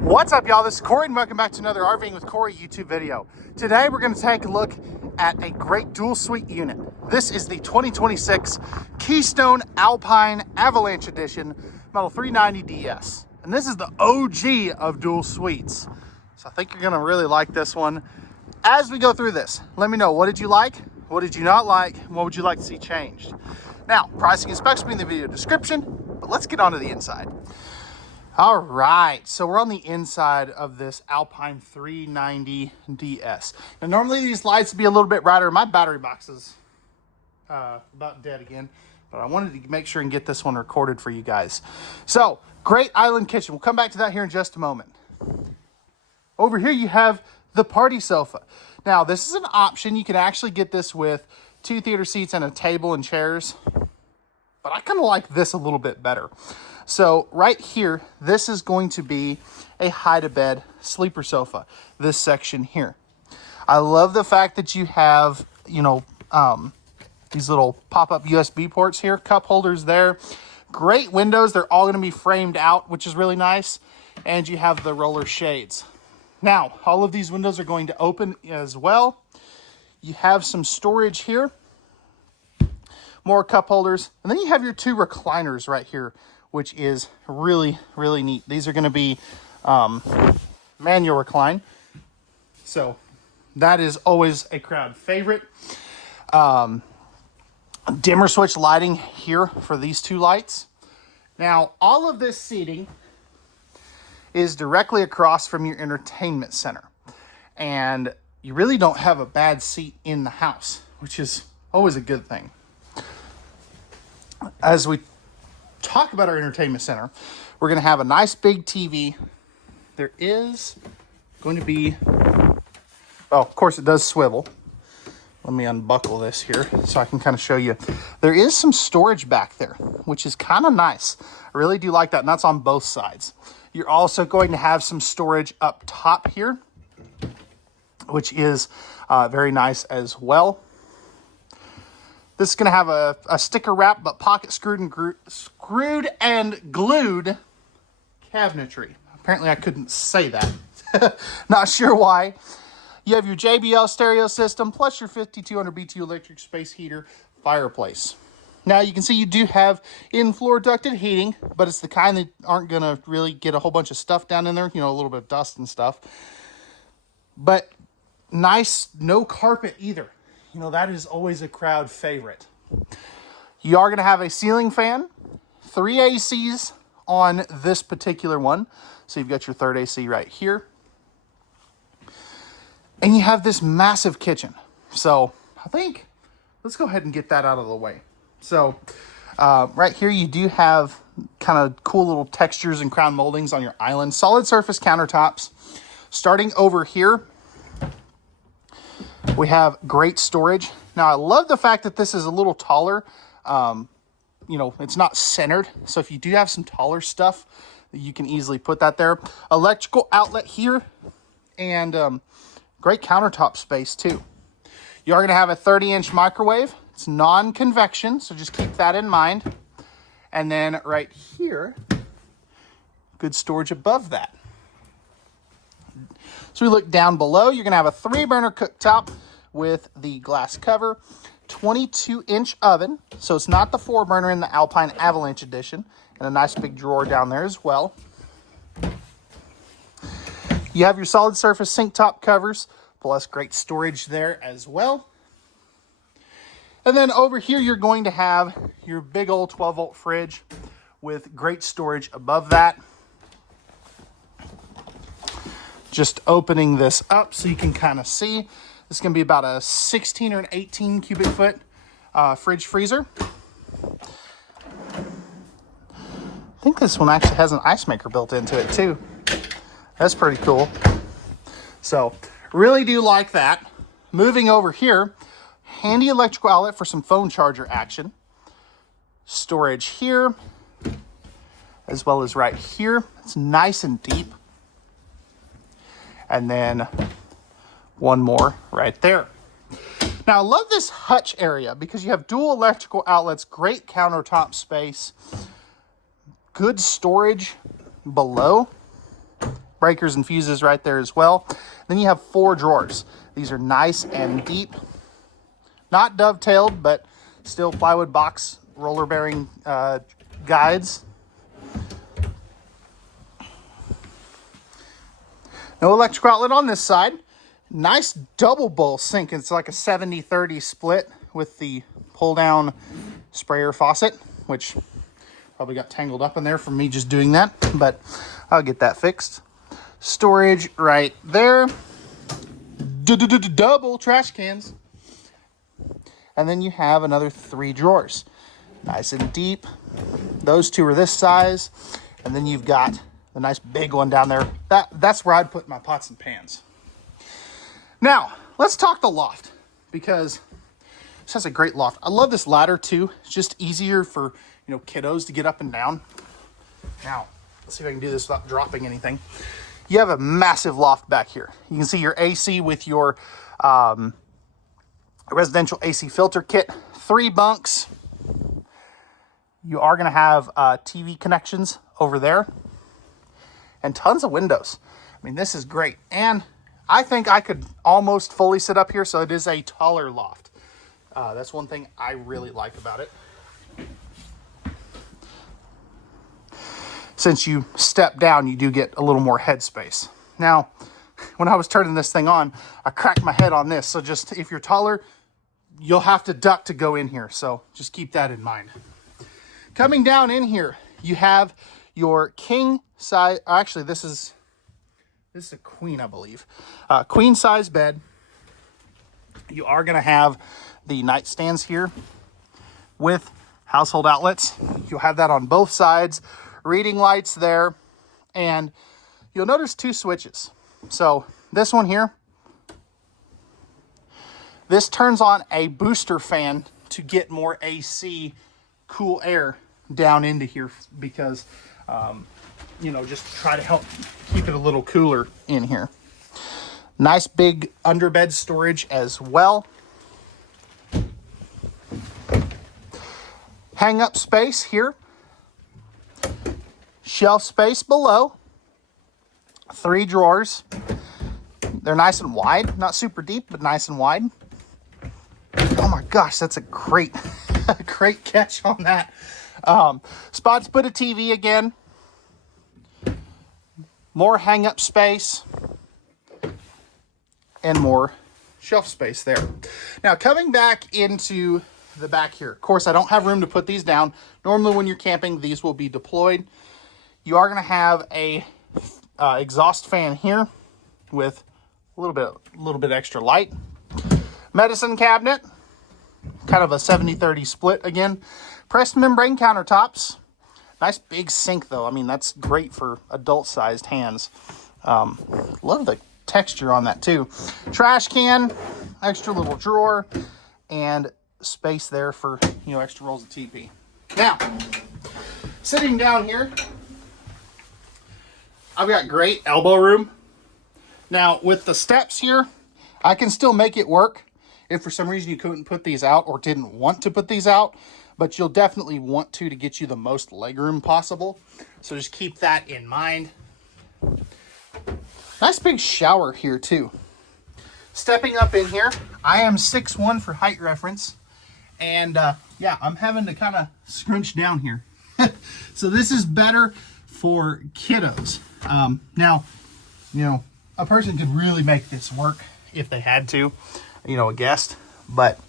What's up, y'all? This is Cory and welcome back to another RVing with Cory YouTube video. Today we're going to take a look at a great dual suite unit. This is the 2026 Keystone Alpine Avalanche Edition model 390DS. And this is the OG of dual suites. So I think you're going to really like this one. As we go through this, let me know, what did you like? What did you not like? And what would you like to see changed? Now, pricing and specs will be in the video description, but let's get on to the inside. All right, so we're on the inside of this Alpine 390DS. Now, normally these lights would be a little bit brighter. My battery box is about dead again, but I wanted to make sure and get this one recorded for you guys. So, great island kitchen. We'll come back to that here in just a moment. Over here you have the party sofa. Now, this is an option. You can actually get this with 2 theater seats and a table and chairs, but I kind of like this a little bit better. So right here, this is going to be a hide-a-bed sleeper sofa, this section here. I love the fact that you have, these little pop-up USB ports here, cup holders there. Great windows. They're all going to be framed out, which is really nice. And you have the roller shades. Now, all of these windows are going to open as well. You have some storage here, more cup holders, and then you have your 2 recliners right here, which is really, really neat. These are going to be manual recline. So that is always a crowd favorite. Dimmer switch lighting here for these 2 lights. Now, all of this seating is directly across from your entertainment center. And you really don't have a bad seat in the house, which is always a good thing. As we talk about our entertainment center, we're going to have a nice big TV. There is going to be, well, of course it does swivel. Let me unbuckle this here so I can kind of show you. There is some storage back there, which is kind of nice. I really do like that, and that's on both sides. You're also going to have some storage up top here, which is very nice as well. This is going to have a sticker wrap, but pocket screwed and glued cabinetry. Apparently I couldn't say that. Not sure why. You have your JBL stereo system, plus your 5200 BTU electric space heater fireplace. Now you can see you do have in-floor ducted heating, but it's the kind that aren't going to really get a whole bunch of stuff down in there, a little bit of dust and stuff. But nice, no carpet either. That is always a crowd favorite. You are going to have a ceiling fan, 3 ACs on this particular one. So you've got your 3rd AC right here. And you have this massive kitchen. So I think, let's go ahead and get that out of the way. So right here you do have kind of cool little textures and crown moldings on your island. Solid surface countertops. Starting over here, we have great storage. Now, I love the fact that this is a little taller. It's not centered. So if you do have some taller stuff, you can easily put that there. Electrical outlet here, and great countertop space too. You are going to have a 30-inch microwave. It's non-convection, so just keep that in mind. And then right here, good storage above that. So we look down below, you're going to have a 3-burner cooktop with the glass cover, 22-inch oven, so it's not the 4-burner in the Alpine Avalanche Edition, and a nice big drawer down there as well. You have your solid surface sink top covers, plus great storage there as well. And then over here, you're going to have your big old 12-volt fridge with great storage above that. Just opening this up so you can kind of see. This is going to be about a 16 or an 18 cubic foot fridge freezer. I think this one actually has an ice maker built into it too. That's pretty cool. So really do like that. Moving over here, handy electrical outlet for some phone charger action. Storage here, as well as right here. It's nice and deep. And then one more right there. Now, I love this hutch area because you have dual electrical outlets, great countertop space, good storage below, breakers and fuses right there as well. Then you have 4 drawers. These are nice and deep, not dovetailed, but still plywood box roller bearing guides. No electrical outlet on this side. Nice double bowl sink. It's like a 70-30 split with the pull down sprayer faucet, which probably got tangled up in there from me just doing that, but I'll get that fixed. Storage right there. Double trash cans. And then you have another 3 drawers. Nice and deep. Those 2 are this size. And then you've got the nice big one down there. That's where I'd put my pots and pans. Now, let's talk the loft, because this has a great loft. I love this ladder too. It's just easier for, you know, kiddos to get up and down. Now, let's see if I can do this without dropping anything. You have a massive loft back here. You can see your AC with your residential AC filter kit, 3 bunks. You are going to have TV connections over there and tons of windows. I mean, this is great. And I think I could almost fully sit up here, so it is a taller loft. That's one thing I really like about it. Since you step down, you do get a little more headspace. Now, when I was turning this thing on, I cracked my head on this. So just, if you're taller, you'll have to duck to go in here. So just keep that in mind. Coming down in here, you have your king size. Actually, this is a queen, I believe. Queen size bed. You are going to have the nightstands here with household outlets. You'll have that on both sides. Reading lights there. And you'll notice 2 switches. So this one here, this turns on a booster fan to get more AC cool air down into here, because you know, just try to help keep it a little cooler in here. Nice big underbed storage as well. Hang up space here. Shelf space below. 3 drawers. They're nice and wide, not super deep, but nice and wide. Oh my gosh, that's a great, great catch on that. Spots put a TV again. More hang-up space. And more shelf space there. Now, coming back into the back here. Of course, I don't have room to put these down. Normally, when you're camping, these will be deployed. You are going to have a exhaust fan here with a little bit extra light. Medicine cabinet. Kind of a 70-30 split again. Pressed membrane countertops. Nice big sink though. I mean, that's great for adult-sized hands. Love the texture on that too. Trash can, extra little drawer, and space there for, you know, extra rolls of TP. Now, sitting down here, I've got great elbow room. Now, with the steps here, I can still make it work. If for some reason you couldn't put these out or didn't want to put these out, but you'll definitely want to get you the most legroom possible. So just keep that in mind. Nice big shower here too. Stepping up in here, I am 6'1" for height reference. And yeah, I'm having to kind of scrunch down here. So this is better for kiddos. Now, you know, a person could really make this work if they had to, you know, a guest. But,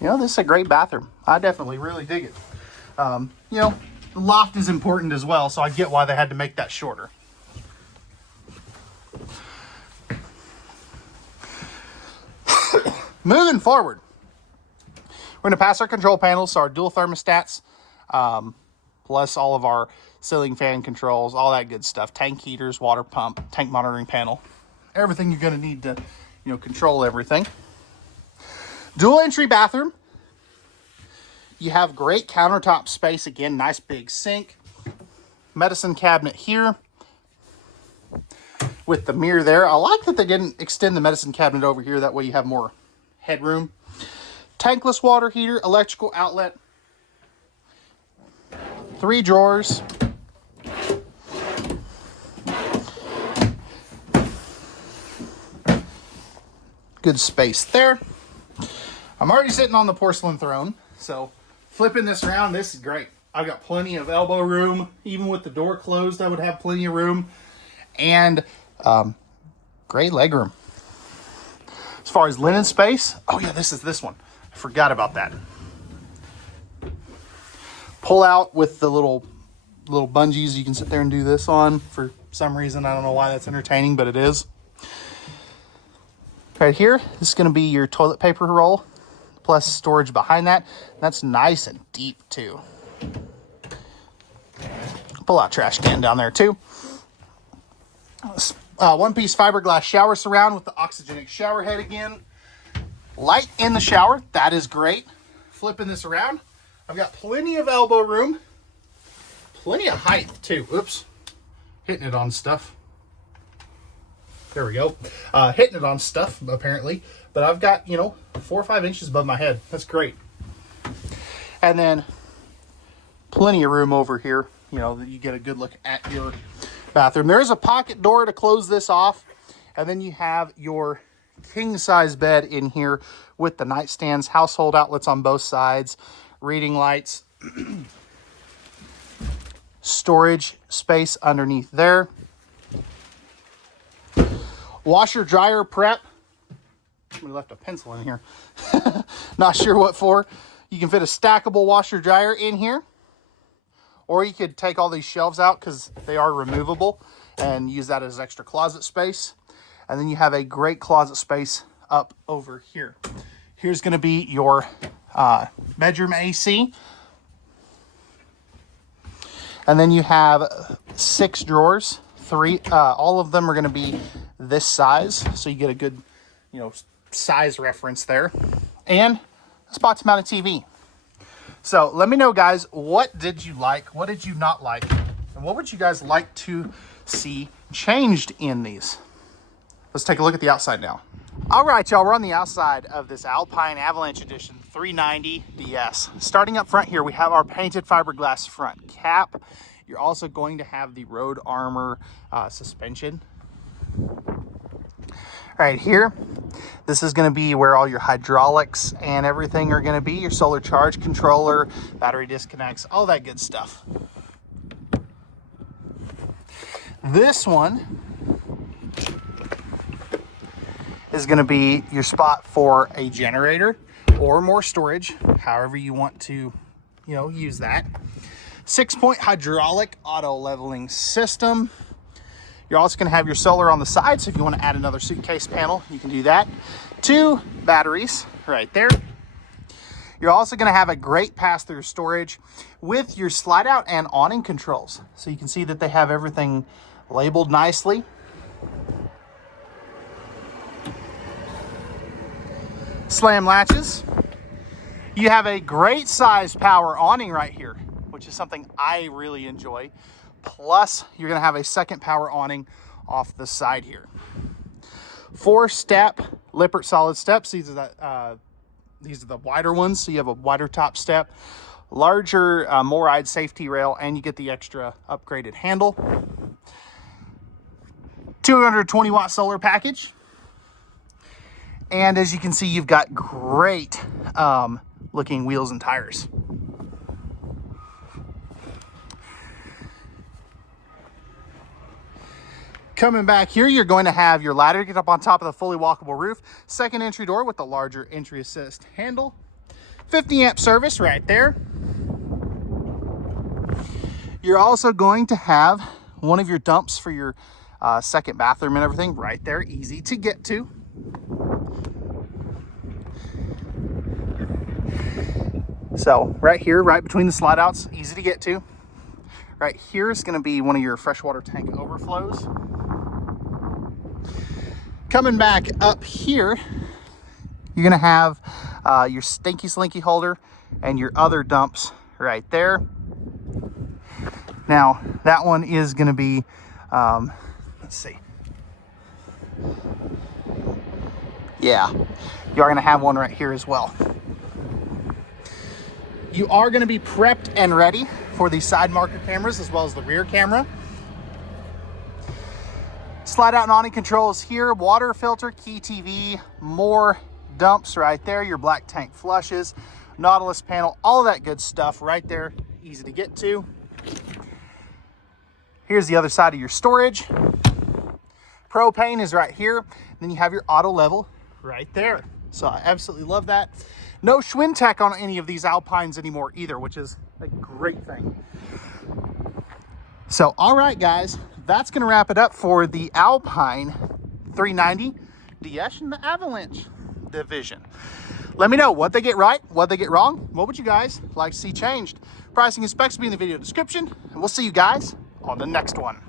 you know, this is a great bathroom. I definitely really dig it. You know, the loft is important as well, so I get why they had to make that shorter. Moving forward, we're going to pass our control panels, so our dual thermostats, plus all of our ceiling fan controls, all that good stuff. Tank heaters, water pump, tank monitoring panel, everything you're going to need to, you know, control everything. Dual entry bathroom. You have great countertop space. Again, nice big sink. Medicine cabinet here with the mirror there. I like that they didn't extend the medicine cabinet over here. That way you have more headroom. Tankless water heater, electrical outlet. 3 drawers. Good space there. I'm already sitting on the porcelain throne, so flipping this around, this is great. I've got plenty of elbow room. Even with the door closed, I would have plenty of room. And great leg room. As far as linen space, oh yeah, this is this one. I forgot about that. Pull out with the little bungees you can sit there and do this on. For some reason, I don't know why that's entertaining, but it is. Right here, this is going to be your toilet paper roll, plus storage behind that. That's nice and deep too. Pull out trash can down there too. One-piece fiberglass shower surround with the oxygenic shower head again. Light in the shower, that is great. Flipping this around, I've got plenty of elbow room. Plenty of height too. Oops, hitting it on stuff. There we go. Hitting it on stuff apparently, but I've got, 4 or 5 inches above my head. That's great. And then plenty of room over here. That you get a good look at your bathroom. There is a pocket door to close this off, and then you have your king size bed in here with the nightstands, household outlets on both sides, reading lights, storage space underneath there, washer dryer prep. We left a pencil in here. Not sure what for. You can fit a stackable washer dryer in here. Or you could take all these shelves out because they are removable and use that as extra closet space. And then you have a great closet space up over here. Here's going to be your bedroom AC. And then you have 6 drawers. 3, all of them are going to be this size. So you get a good, size reference there. And a spot to mount a TV. So let me know, guys, what did you like? What did you not like? And what would you guys like to see changed in these? Let's take a look at the outside now. All right, y'all, we're on the outside of this Alpine Avalanche Edition 390DS. Starting up front here, we have our painted fiberglass front cap. You're also going to have the Road Armor suspension. Right here, this is going to be where all your hydraulics and everything are going to be, your solar charge controller, battery disconnects, all that good stuff. This one is going to be your spot for a generator or more storage, however you want to, use that. 6-point hydraulic auto leveling system. You're also going to have your solar on the side, so if you want to add another suitcase panel, you can do that. 2 batteries right there. You're also going to have a great pass-through storage with your slide-out and awning controls. So you can see that they have everything labeled nicely. Slam latches. You have a great size power awning right here, which is something I really enjoy. Plus, you're going to have a second power awning off the side here. 4-step Lippert solid steps. These are the wider ones, so you have a wider top step, larger MORryde safety rail, and you get the extra upgraded handle. 220-watt solar package. And as you can see, you've got great looking wheels and tires. Coming back here, you're going to have your ladder to get up on top of the fully walkable roof. Second entry door with the larger entry assist handle. 50 amp service right there. You're also going to have one of your dumps for your second bathroom and everything right there, easy to get to. So right here, right between the slide outs, easy to get to. Right here is going to be one of your freshwater tank overflows. Coming back up here, you're going to have your stinky slinky holder and your other dumps right there. Now, that one is going to be, let's see. Yeah, you are going to have one right here as well. You are going to be prepped and ready for the side marker cameras as well as the rear camera. Slide out and awning controls here, water filter, key TV, more dumps right there, your black tank flushes, Nautilus panel, all of that good stuff right there, easy to get to. Here's the other side of your storage. Propane is right here. Then you have your auto level right there. So I absolutely love that. No Schwinn tech on any of these Alpines anymore either, which is a great thing. So, all right, guys, that's going to wrap it up for the Alpine 390DS and the Avalanche division. Let me know what they get right, what they get wrong. What would you guys like to see changed? Pricing and specs will be in the video description, and we'll see you guys on the next one.